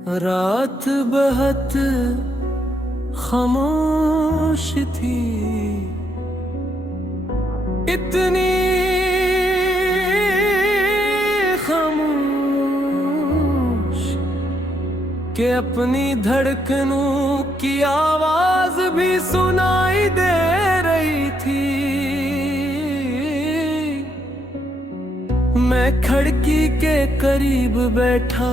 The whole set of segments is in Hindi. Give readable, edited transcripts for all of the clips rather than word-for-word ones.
रात बहुत खामोश थी, इतनी खामोश कि अपनी धड़कनों की आवाज भी सुनाई दे रही थी। मैं खिड़की के करीब बैठा,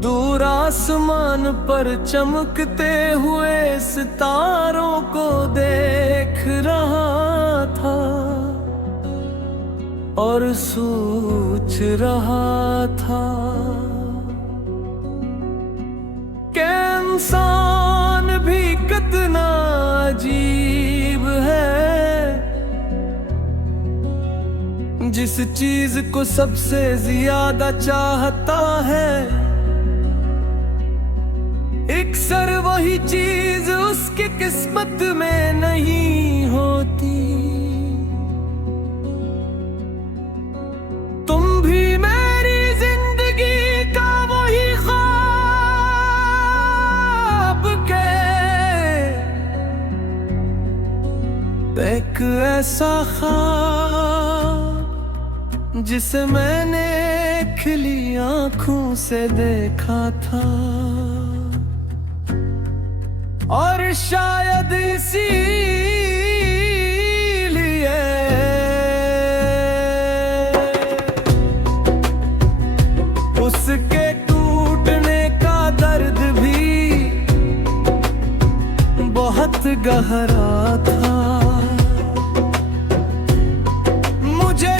दूर आसमान पर चमकते हुए सितारों को देख रहा था और सोच रहा था कि इंसान भी कितना अजीब है, जिस चीज को सबसे ज्यादा चाहता है, अक्सर वही चीज उसकी किस्मत में नहीं होती। तुम भी मेरी जिंदगी का वही ख्वाब के एक ऐसा ख्वाब जिसे मैंने खिली आंखों से देखा था, और शायद इसीलिए उसके टूटने का दर्द भी बहुत गहरा था। मुझे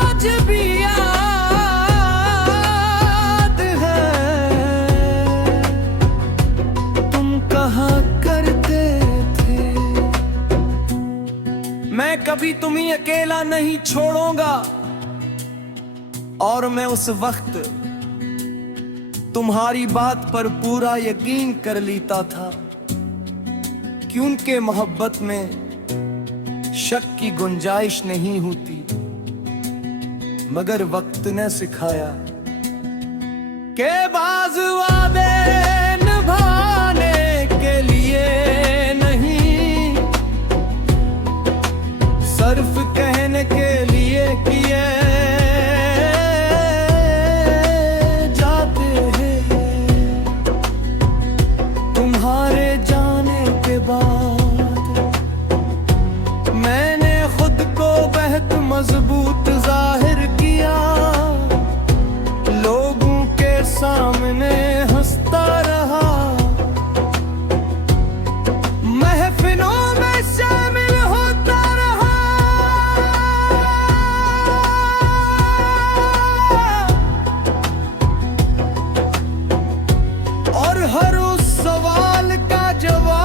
आज भी मैं कभी तुम्हें अकेला नहीं छोड़ूंगा, और मैं उस वक्त तुम्हारी बात पर पूरा यकीन कर लेता था, क्योंकि मोहब्बत में शक की गुंजाइश नहीं होती। मगर वक्त ने सिखाया कि बाज़ वादे निभाने के लिए सिर्फ कहने के लिए किए जाते हैं। तुम्हारे जाने के बाद मैंने खुद को बहुत मजबूत जाहिर किया, लोगों के सामने हंसता रहा, महफिलों में शामिल होता और हर उस सवाल का जवाब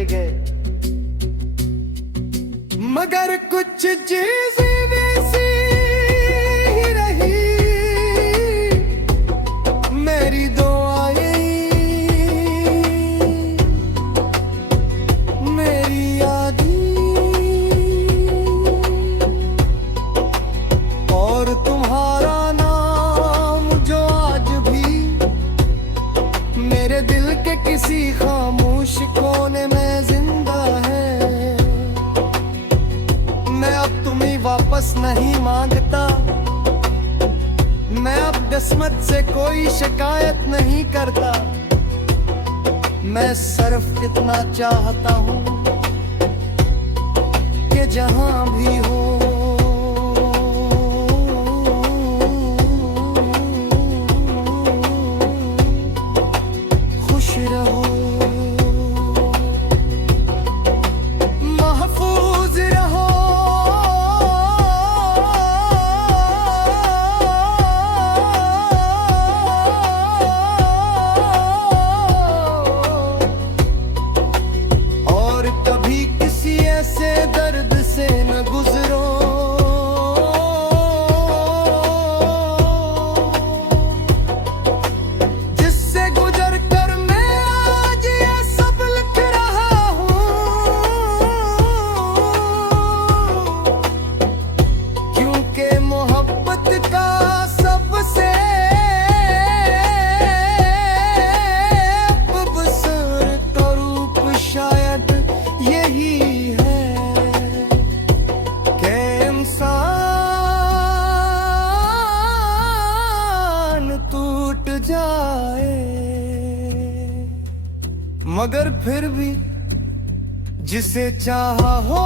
चले गए, मगर कुछ चीजें वैसी ही रही। मेरी दुआएं, मेरी यादें और तुम्हारा नाम जो आज भी मेरे दिल के किसी खामोश कोने में जिंदा है। मैं अब तुम्हें वापस नहीं मांगता, मैं अब किस्मत से कोई शिकायत नहीं करता। मैं सिर्फ इतना चाहता हूँ कि जहां भी हो खुश रहो, महफूज रहो। और कभी किसी ऐसे दर्द से न गुजरो जिससे गुजर कर मैं आज ये सब लिख रहा हूँ। क्योंकि मोहब्बत का सबसे खूबसूरत रूप शायद यही है कि इंसान टूट जाए, मगर फिर भी जिसे चाहा हो